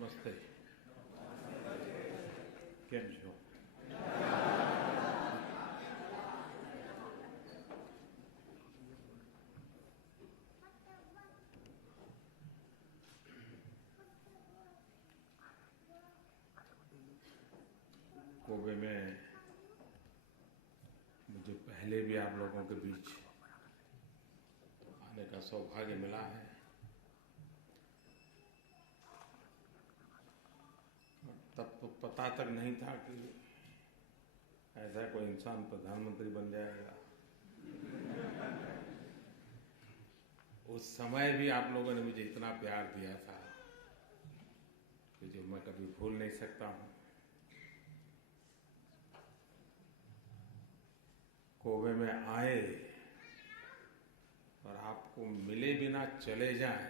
नमस्ते। કેમ છો? कोबे में मुझे पहले भी आप लोगों के बीच आने का सौभाग्य मिला है। तब तो पता तक नहीं था कि ऐसा कोई इंसान प्रधानमंत्री बन जाएगा। उस समय भी आप लोगों ने मुझे इतना प्यार दिया था कि जो मैं कभी भूल नहीं सकता हूँ। कोबे में आए और आपको मिले बिना चले जाएं,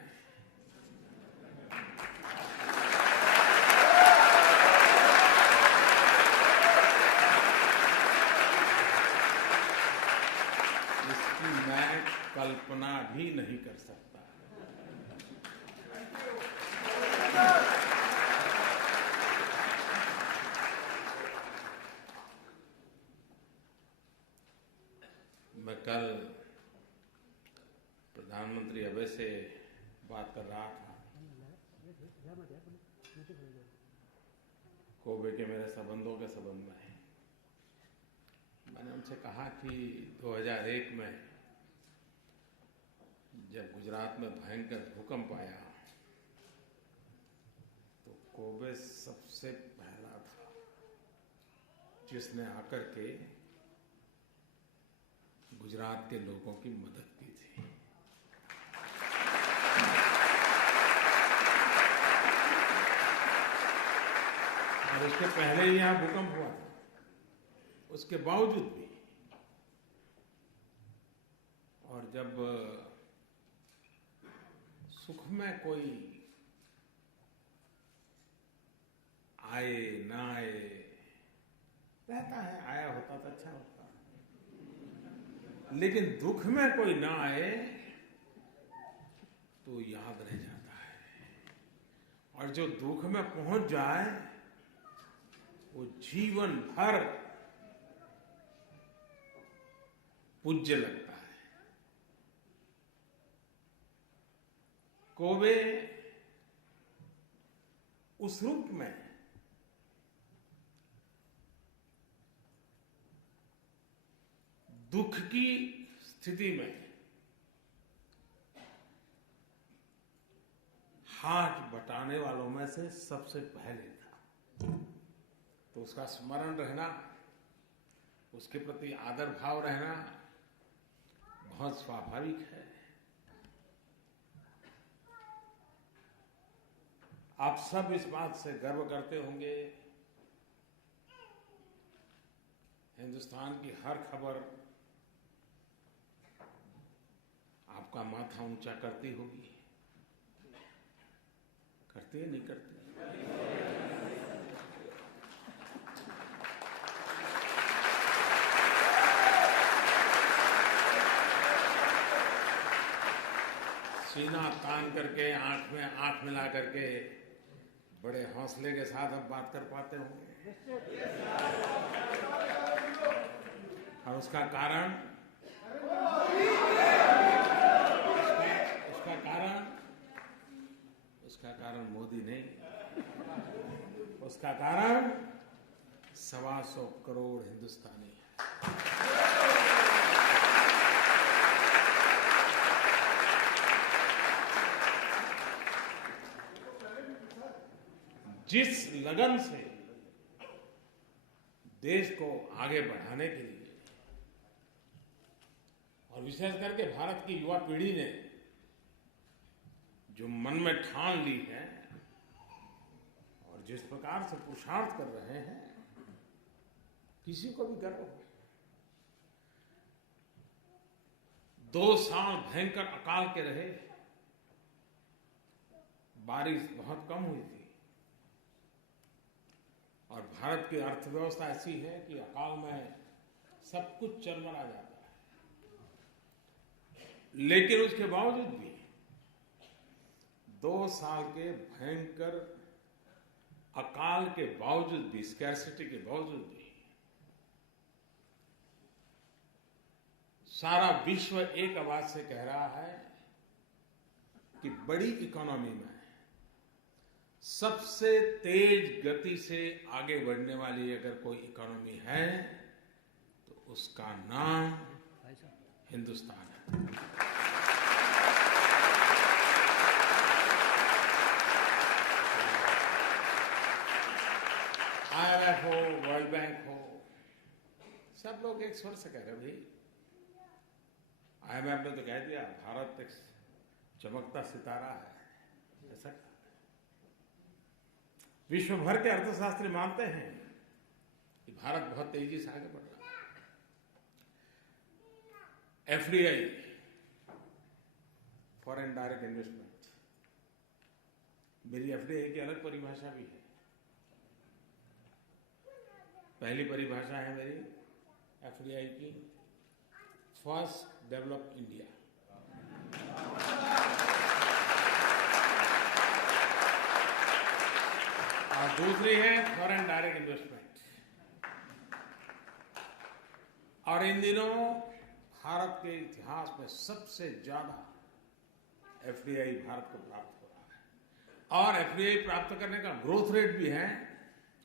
इसकी मैं कल्पना भी नहीं कर सकता। मैं कल प्रधानमंत्री अभय से बात कर रहा था। कोबे के मेरे संबंधों के संबंध में मैंने उनसे कहा कि 2001 में जब गुजरात में भयंकर भूकंप आया तो कोबे सबसे पहला था जिसने आकर के गुजरात के लोगों की मदद की थी। और उसके पहले ही यहाँ भूकंप हुआ था। उसके बावजूद भी और जब सुख में कोई आए ना आए रहता है, आया होता तो अच्छा होता, लेकिन दुख में कोई ना आए तो याद रह जाता है। और जो दुख में पहुंच जाए वो जीवन भर पूज्य लगता है। कोबे उस रूप में दुख की स्थिति में हाथ बटाने वालों में से सबसे पहले था। तो उसका स्मरण रहना, उसके प्रति आदर भाव रहना बहुत स्वाभाविक है। आप सब इस बात से गर्व करते होंगे, हिंदुस्तान की हर खबर आपका माथा ऊंचा करती होगी। करती है नहीं करती? सीना तान करके आंख में आंख मिला करके बड़े हौसले के साथ अब बात कर पाते होंगे। और उसका कारण मोदी नहीं, उसका कारण 125 करोड़ हिंदुस्तानी है। जिस लगन से देश को आगे बढ़ाने के लिए और विशेष करके भारत की युवा पीढ़ी ने जो मन में ठान ली है और जिस प्रकार से पुरुषार्थ कर रहे हैं, किसी को भी गर्व हो। 2 साल भयंकर अकाल के रहे, बारिश बहुत कम हुई थी और भारत की अर्थव्यवस्था ऐसी है कि अकाल में सब कुछ चरमरा जाता है। लेकिन उसके बावजूद भी 2 साल के भयंकर अकाल के बावजूद भी, स्कैर्सिटी के बावजूद भी सारा विश्व एक आवाज से कह रहा है कि बड़ी इकोनॉमी में सबसे तेज गति से आगे बढ़ने वाली अगर कोई इकोनॉमी है तो उसका नाम हिंदुस्तान है। IMF हो, वर्ल्ड बैंक हो, सब लोग एक स्वर से कह रहे भाई, IMF ने तो कह दिया भारत एक चमकता सितारा है, ऐसा विश्व भर के अर्थशास्त्री मानते हैं कि भारत बहुत तेजी से आगे बढ़ रहा है। FDI, फॉरेन डायरेक्ट इन्वेस्टमेंट, मेरी FDI की अलग परिभाषा भी है। पहली परिभाषा है मेरी FDI की, फर्स्ट डेवलप इंडिया। और दूसरी है फॉरेन डायरेक्ट इन्वेस्टमेंट। और इन दिनों भारत के इतिहास में सबसे ज्यादा FDI भारत को प्राप्त हो रहा है, और FDI प्राप्त करने का ग्रोथ रेट भी है,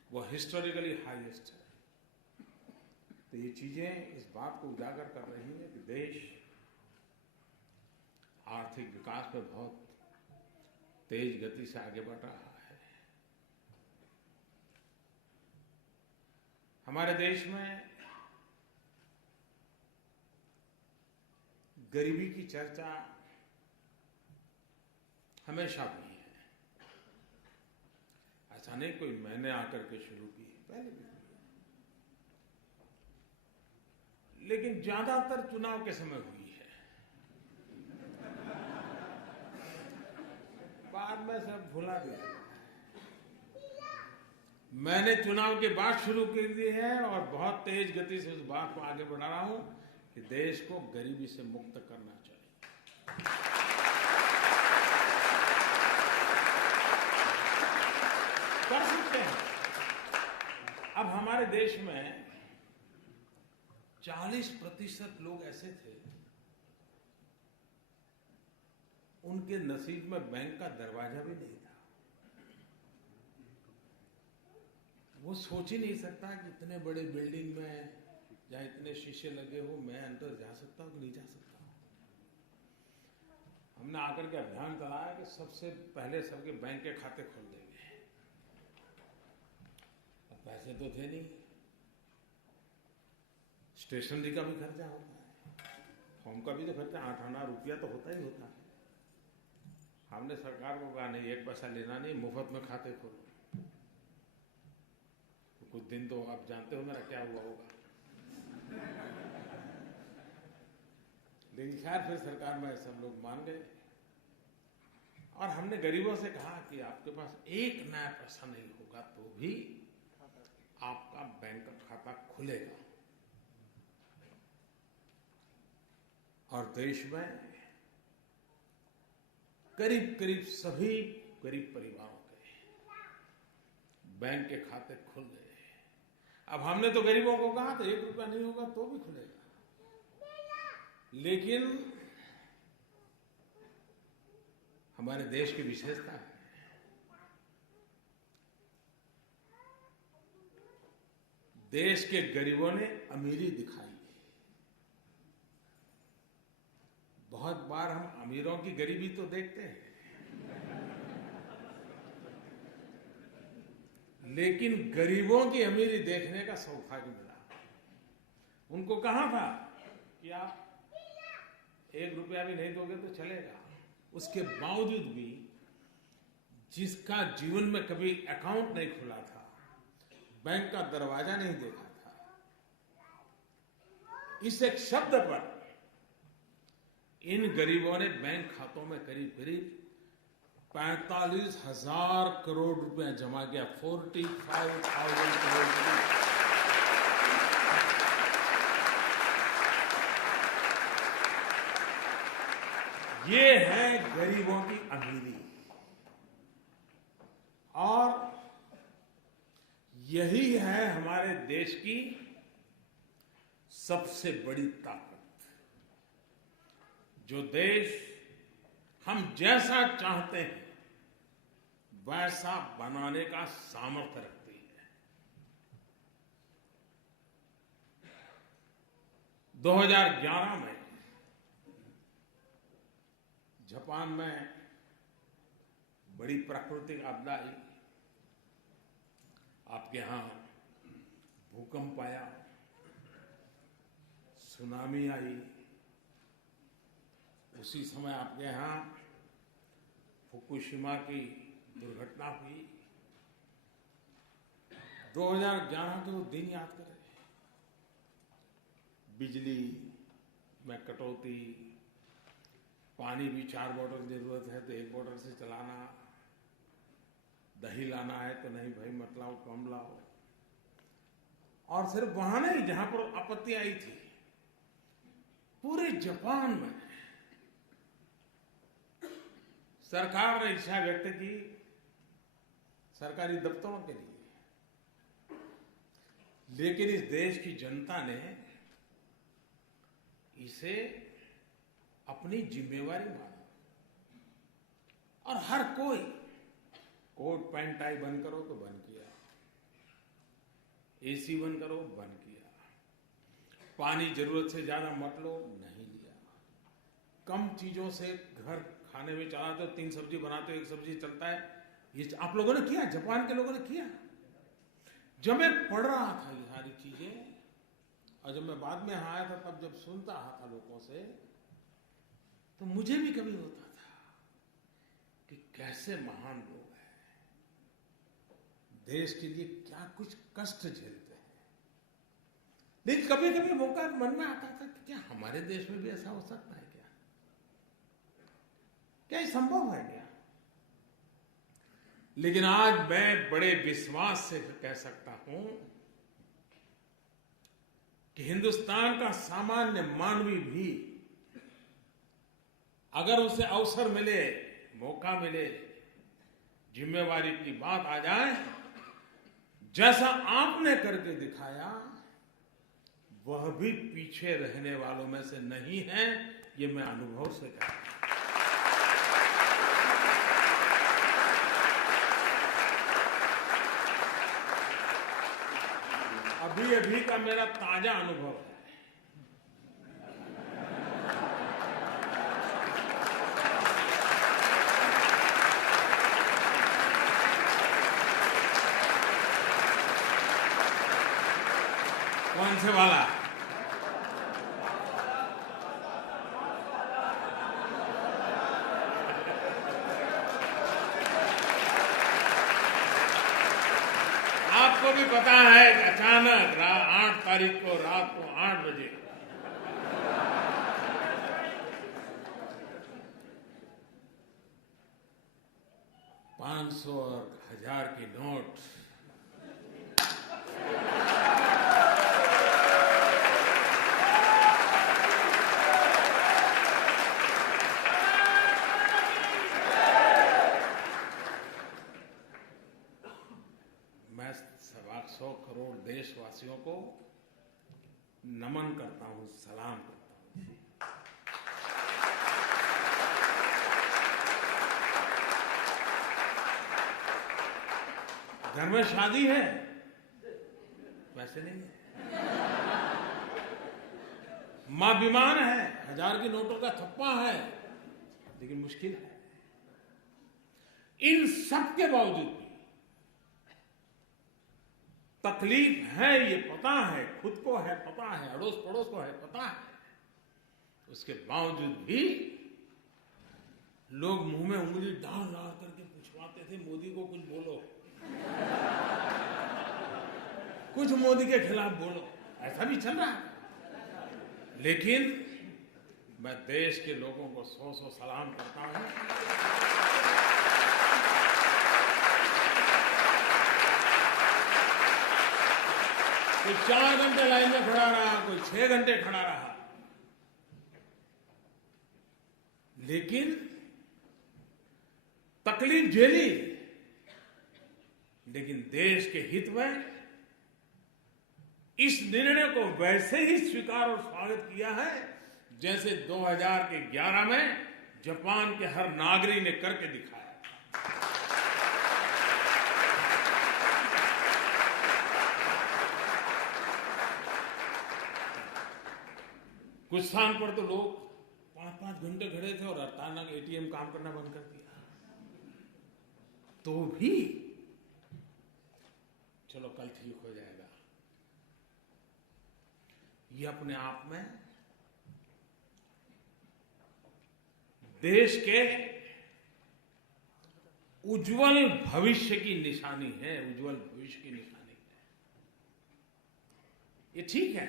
वो हिस्टोरिकली हाईएस्ट है। तो ये चीजें इस बात को उजागर कर रही है कि देश आर्थिक विकास में बहुत तेज गति से आगे बढ़ रहा है। हमारे देश में गरीबी की चर्चा हमेशा हुई है। ऐसा नहीं कोई मैंने आकर के शुरू की, पहले भी हुई है, लेकिन ज्यादातर चुनाव के समय हुई है। बाद में सब भुला दिया। मैंने चुनाव के बाद शुरू कर दी है और बहुत तेज गति से उस बात को आगे बढ़ा रहा हूं कि देश को गरीबी से मुक्त करना चाहिए। कर सकते हैं। अब हमारे देश में 40% लोग ऐसे थे, उनके नसीब में बैंक का दरवाजा भी नहीं था। वो सोच ही नहीं सकता कि इतने बड़े बिल्डिंग में जहां इतने शीशे लगे हो, मैं अंदर जा सकता हूं कि नहीं जा सकता। हमने आकर के अभियान चलाया कि सबसे पहले सबके बैंक के खाते खोल देंगे। अब पैसे तो थे नहीं, स्टेशनरी का भी खर्चा होता है, फॉर्म का भी तो खर्चा, 8 आना रुपया तो होता ही होता है। हमने सरकार को कहा नहीं, एक पैसा लेना नहीं, मुफ्त में खाते खोलो। तो कुछ दिन तो आप जानते हो मेरा क्या हुआ होगा, लेकिन खैर फिर सरकार में सब लोग मान गए। और हमने गरीबों से कहा कि आपके पास एक नया पैसा नहीं होगा तो भी आपका बैंक का खाता खुलेगा। और देश में करीब करीब सभी गरीब परिवारों के बैंक के खाते खुल गए। अब हमने तो गरीबों को कहा था 1 रुपया नहीं होगा तो भी खुलेगा, लेकिन हमारे देश की विशेषता है, देश के गरीबों ने अमीरी दिखाई। बहुत बार हम अमीरों की गरीबी तो देखते हैं, लेकिन गरीबों की अमीरी देखने का सौभाग्य मिला। उनको कहा था कि आप 1 रुपया भी नहीं दोगे तो चलेगा। उसके बावजूद भी जिसका जीवन में कभी अकाउंट नहीं खुला था, बैंक का दरवाजा नहीं देखा था, इस एक शब्द पर इन गरीबों ने बैंक खातों में करीब करीब 45,000 करोड़ रुपया जमा किया। 45,000 करोड़ रुपये। ये है गरीबों की अमीरी। और यही है हमारे देश की सबसे बड़ी ताकत। जो देश हम जैसा चाहते हैं वैसा बनाने का सामर्थ्य रखती है। 2011 में जापान में बड़ी प्राकृतिक आपदा आई। आपके यहां भूकंप आया, सुनामी आई। उसी समय आपके यहां फुकुशिमा की दुर्घटना हुई। 2011 के वो दिन याद करें। बिजली में कटौती, पानी भी 4 बोतल जरूरत है तो 1 बोतल से चलाना, दही लाना है तो नहीं भाई मत लाओ, कम लाओ। और सिर्फ वहां नहीं जहां पर आपत्ति आई थी, पूरे जापान में सरकार ने इच्छा व्यक्त की सरकारी दफ्तरों के लिए, लेकिन इस देश की जनता ने इसे अपनी जिम्मेवारी माना और हर कोई कोट पैंट टाई बंद करो तो बंद किया, एसी बंद करो बंद किया, पानी जरूरत से ज्यादा मत लो नहीं लिया, कम चीजों से घर खाने में चलाते हो, 3 सब्जी बनाते हो 1 सब्जी चलता है, ये आप लोगों ने किया, जापान के लोगों ने किया। जब मैं पढ़ रहा था ये सारी चीजें और जब मैं बाद में आया था तब जब सुनता था लोगों से तो मुझे भी कभी होता था कि कैसे महान लोग हैं, देश के लिए क्या कुछ कष्ट झेलते हैं। लेकिन कभी कभी मौका मन में आता था कि क्या हमारे देश में भी ऐसा हो सकता है, क्या ये संभव है क्या? लेकिन आज मैं बड़े विश्वास से कह सकता हूं कि हिंदुस्तान का सामान्य मानवी भी अगर उसे अवसर मिले, मौका मिले, जिम्मेवारी की बात आ जाए, जैसा आपने करके दिखाया, वह भी पीछे रहने वालों में से नहीं है, ये मैं अनुभव से कहता हूं। अभी अभी का मेरा ताजा अनुभव है। कौन से वाला? आपको भी पता है कि अचानक 8 तारीख को रात को 8 बजे $500 और 1000 की नोट मैं 125 करोड़ देशवासियों को नमन करता हूं, सलाम करता हूं। घर में शादी है, वैसे नहीं है। मां बीमार है, 1000 की नोटों का थप्पा है, लेकिन मुश्किल है। इन सब के बावजूद भी तकलीफ है, ये पता है, खुद को है पता है, अड़ोस पड़ोस को है पता है, उसके बावजूद भी लोग मुंह में उंगली डाल डाल करके पूछवाते थे, मोदी को कुछ बोलो, कुछ मोदी के खिलाफ बोलो। ऐसा भी चल रहा है। लेकिन मैं देश के लोगों को 100 सलाम करता हूं। कोई 4 घंटे लाइन में खड़ा रहा, कोई 6 घंटे खड़ा रहा, लेकिन तकलीफ झेली, लेकिन देश के हित में इस निर्णय को वैसे ही स्वीकार और स्वागत किया है जैसे 2011 में जापान के हर नागरिक ने करके दिखाया। कुछ स्थान पर तो लोग 5-5 घंटे खड़े थे और अचानक एटीएम काम करना बंद कर दिया, तो भी चलो कल ठीक हो जाएगा। ये अपने आप में देश के उज्जवल भविष्य की निशानी है, उज्जवल भविष्य की निशानी है। ये ठीक है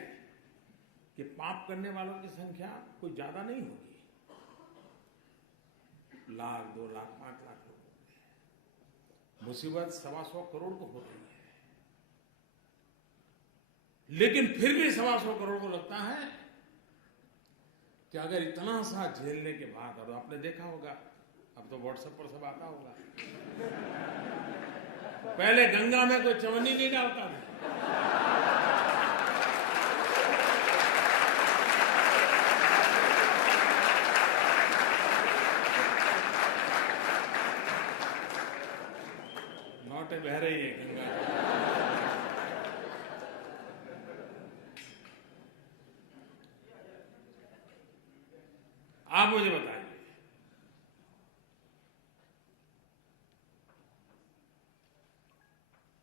कि पाप करने वालों की संख्या कोई ज्यादा नहीं होगी, 1 लाख, 2 लाख, 5 लाख लोग होंगे। मुसीबत 125 करोड़ को हो रही है, लेकिन फिर भी 125 करोड़ को लगता है कि अगर इतना सा झेलने के बाद, और आपने देखा होगा, अब तो व्हाट्सएप पर सब आता होगा, पहले गंगा में कोई चवन्नी नहीं डालता था, नोटें बह रही है गंगा। आप मुझे बताइए,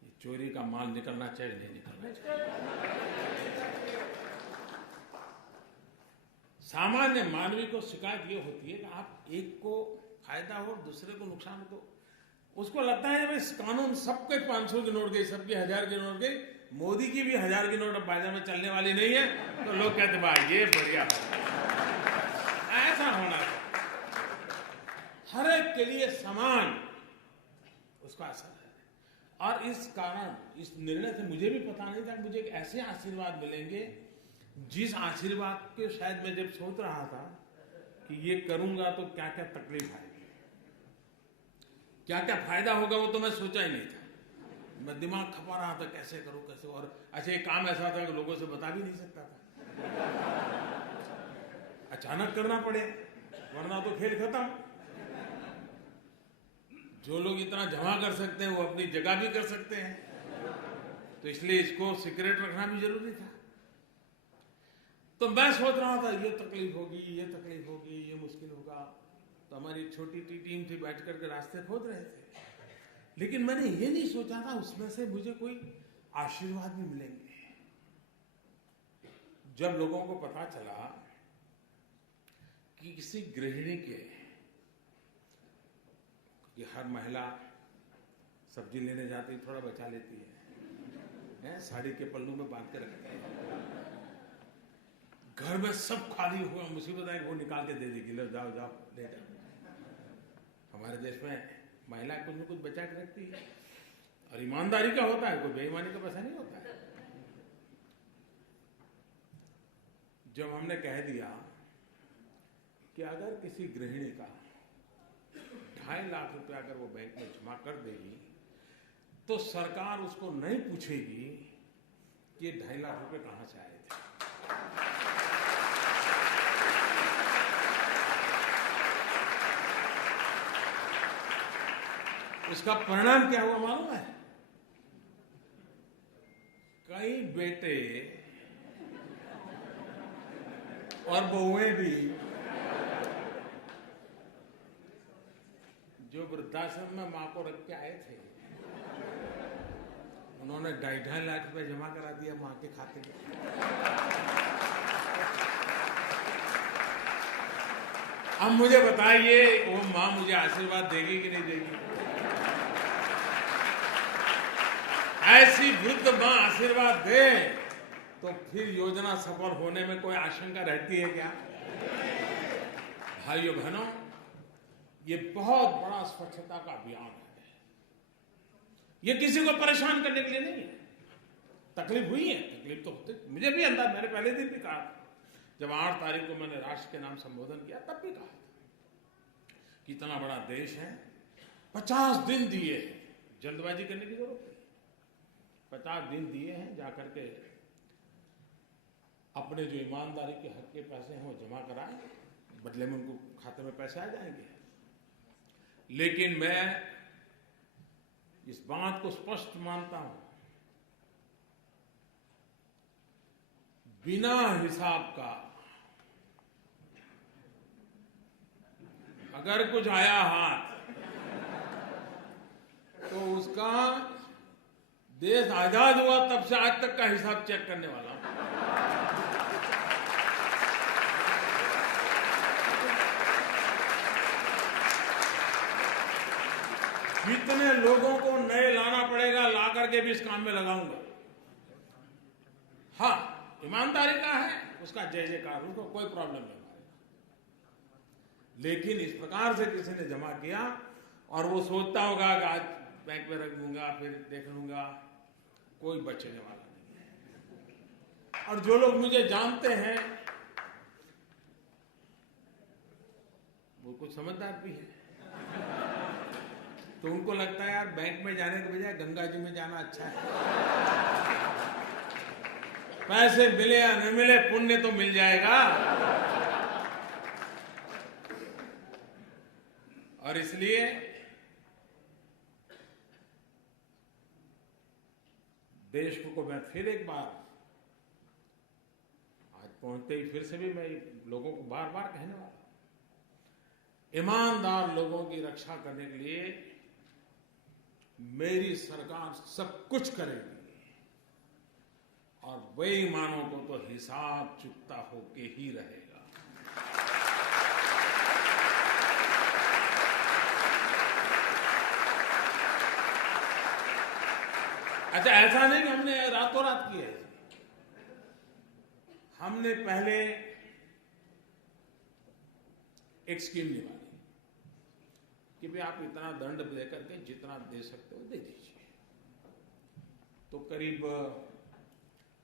ये चोरी का माल निकलना चाहिए नहीं निकलना चाहिए? सामान्य मानवी को शिकायत ये होती है कि आप एक को फायदा हो दूसरे को नुकसान हो, तो उसको लगता है भाई कानून सबके 500 की नोट गई, सबकी 1000 की नोट गई, मोदी की भी 1000 की नोट अब बाजार में चलने वाली नहीं है, तो लोग कहते भाई ये बढ़िया है। ऐसा होना चाहिए, हर एक के लिए समान उसका असर है। और इस कारण, इस निर्णय से मुझे भी पता नहीं था कि मुझे ऐसे आशीर्वाद मिलेंगे, जिस आशीर्वाद के शायद मैं जब सोच रहा था कि ये करूंगा तो क्या क्या तकलीफ आएगी, क्या क्या फायदा होगा, वो तो मैं सोचा ही नहीं था। मैं दिमाग खपा रहा था कैसे करूं कैसे, और अच्छा एक काम ऐसा था कि लोगों से बता भी नहीं सकता था, अचानक करना पड़े वरना तो खेल खत्म। जो लोग इतना जमा कर सकते हैं वो अपनी जगह भी कर सकते हैं, तो इसलिए इसको सीक्रेट रखना भी जरूरी था। तो मैं सोच रहा था ये तकलीफ होगी, ये तकलीफ होगी, ये मुश्किल होगा, तो हमारी छोटी टीम थी, बैठ करके रास्ते खोद रहे थे, लेकिन मैंने ये नहीं सोचा था उसमें से मुझे कोई आशीर्वाद भी मिलेंगे। जब लोगों को पता चला कि किसी गृहिणी के, कि हर महिला सब्जी लेने जाती थोड़ा बचा लेती है, साड़ी के पल्लू में बांध के रखती है, घर में सब खाली हुआ, मुसीबत आई वो निकाल के दे देगी, लो जाओ जाओ ले जाओ। हमारे देश में महिला कुछ न कुछ बचा के रखती है, और ईमानदारी का होता है, कोई बेईमानी का पैसा नहीं होता है। जब हमने कह दिया कि अगर किसी गृहिणी का 2.5 लाख रुपया अगर वो बैंक में जमा कर देगी तो सरकार उसको नहीं पूछेगी कि ये 2.5 लाख रुपए कहां से आए थे। उसका परिणाम क्या हुआ मालूम है? कई बेटे और बहुएं भी जो वृद्धाश्रम में मां को रख के आए थे, उन्होंने 2.5 लाख रुपए जमा करा दिया मां के खाते में। अब मुझे बताइए वो मां मुझे आशीर्वाद देगी कि नहीं देगी? ऐसी वृद्ध मां आशीर्वाद दे तो फिर योजना सफल होने में कोई आशंका रहती है क्या? भाइयों बहनों, ये बहुत बड़ा स्वच्छता का अभियान है। ये किसी को परेशान करने के लिए नहीं है। तकलीफ हुई है, तकलीफ तो होती, मुझे भी अंदाज, मैंने पहले दिन भी कहा था, जब 8 तारीख को मैंने राष्ट्र के नाम संबोधन किया तब भी कहा था कि इतना बड़ा देश है, 50 दिन दिए हैं, जल्दबाजी करने की जरूरत नहीं, 50 दिन दिए हैं, जाकर के अपने जो ईमानदारी के हक के पैसे हैं वो जमा कराएं, बदले में उनको खाते में पैसे आ जाएंगे। लेकिन मैं इस बात को स्पष्ट मानता हूं, बिना हिसाब का अगर कुछ आया हाथ तो उसका देश आजाद हुआ तब से आज तक का हिसाब चेक करने वाला हूं। जितने लोगों को नए लाना पड़ेगा ला करके भी इस काम में लगाऊंगा। हाँ, ईमानदारी का है, उसका जय जयकार, उसको कोई प्रॉब्लम नहीं। लेकिन इस प्रकार से किसी ने जमा किया और वो सोचता होगा कि आज बैंक में रख दूंगा फिर देख लूंगा, कोई बचने वाला नहीं है। और जो लोग मुझे जानते हैं वो कुछ समझदार भी है, तो उनको लगता है यार बैंक में जाने के बजाय गंगा जी में जाना अच्छा है। पैसे मिले या न मिले, पुण्य तो मिल जाएगा। और इसलिए देश को मैं फिर एक बार, आज पहुंचते ही फिर से भी मैं लोगों को बार बार कहने वाला, ईमानदार लोगों की रक्षा करने के लिए मेरी सरकार सब कुछ करेगी और बेईमानों को तो हिसाब चुकता होके ही रहेगा। अच्छा, ऐसा नहीं कि हमने रातों रात किया है। हमने पहले एक स्कीम निकाली कि भाई आप इतना दंड देकर के जितना दे सकते हो दे दीजिए। तो करीब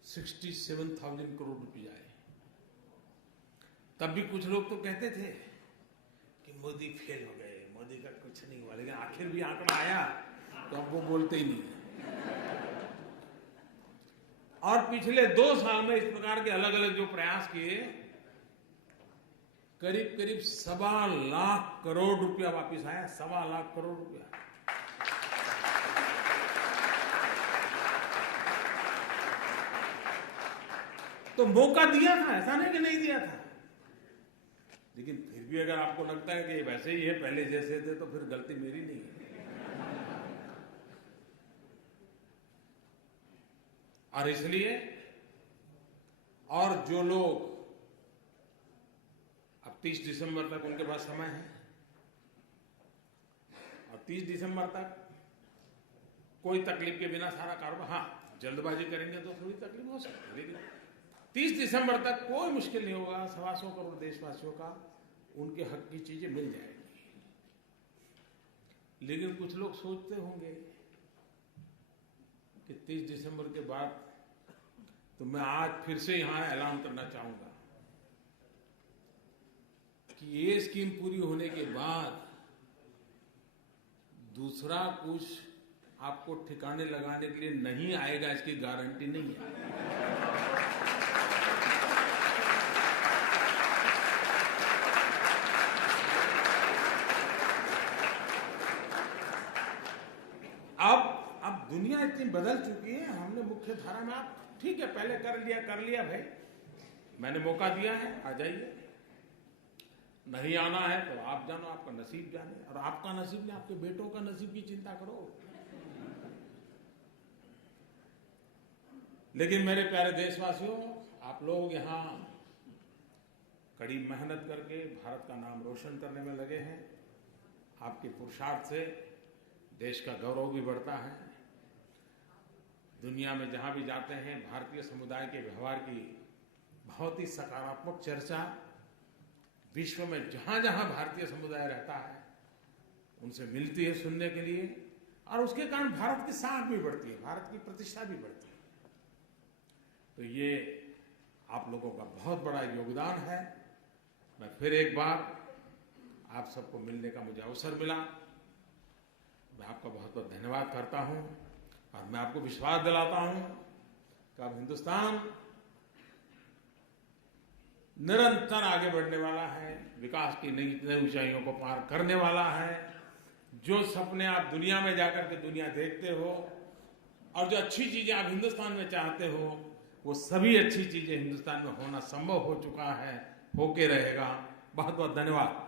67,000 करोड़ रुपए आए। तब भी कुछ लोग तो कहते थे कि मोदी फेल हो गए, मोदी का कुछ नहीं हुआ, लेकिन आखिर भी आंकड़ा आया तो अब वो बोलते ही नहीं है। और पिछले 2 साल में इस प्रकार के अलग अलग जो प्रयास किए, करीब करीब 1.25 लाख करोड़ रुपया वापिस आया। 1.25 लाख करोड़ रुपया। तो मौका दिया था, ऐसा नहीं कि नहीं दिया था। लेकिन फिर भी अगर आपको लगता है कि वैसे ही है, पहले जैसे थे, तो फिर गलती मेरी नहीं है। और इसलिए, और जो लोग अब 30 दिसंबर तक उनके पास समय है, और 30 दिसंबर तक कोई तकलीफ के बिना सारा कारोबार, हाँ जल्दबाजी करेंगे तो थोड़ी तकलीफ हो सकती है, लेकिन 30 दिसंबर तक कोई मुश्किल नहीं होगा। 125 करोड़ देशवासियों का उनके हक की चीजें मिल जाएंगी। लेकिन कुछ लोग सोचते होंगे कि 30 दिसंबर के बाद, तो मैं आज फिर से यहां ऐलान करना चाहूंगा कि ये स्कीम पूरी होने के बाद दूसरा कुछ आपको ठिकाने लगाने के लिए नहीं आएगा, इसकी गारंटी नहीं है। अब दुनिया इतनी बदल चुकी है, हमने मुख्य धारा में, आप ठीक है पहले कर लिया भाई, मैंने मौका दिया है, आ जाइए। नहीं आना है तो आप जानो, आपका नसीब जाने। और आपका नसीब नहीं, आपके बेटों का नसीब की चिंता करो। लेकिन मेरे प्यारे देशवासियों, आप लोग यहाँ कड़ी मेहनत करके भारत का नाम रोशन करने में लगे हैं। आपके पुरुषार्थ से देश का गौरव भी बढ़ता है। दुनिया में जहां भी जाते हैं, भारतीय समुदाय के व्यवहार की बहुत ही सकारात्मक चर्चा विश्व में जहां जहां भारतीय समुदाय रहता है उनसे मिलती है सुनने के लिए, और उसके कारण भारत की साख भी बढ़ती है, भारत की प्रतिष्ठा भी बढ़ती है। तो ये आप लोगों का बहुत बड़ा योगदान है। मैं फिर एक बार आप सबको मिलने का मुझे अवसर मिला, मैं आपका बहुत बहुत धन्यवाद करता हूं। और मैं आपको विश्वास दिलाता हूं कि अब हिंदुस्तान निरंतर आगे बढ़ने वाला है, विकास की नई नई ऊंचाइयों को पार करने वाला है। जो सपने आप दुनिया में जाकर के दुनिया देखते हो और जो अच्छी चीजें आप हिंदुस्तान में चाहते हो, वो सभी अच्छी चीजें हिंदुस्तान में होना संभव हो चुका है, होके रहेगा। बहुत बहुत धन्यवाद।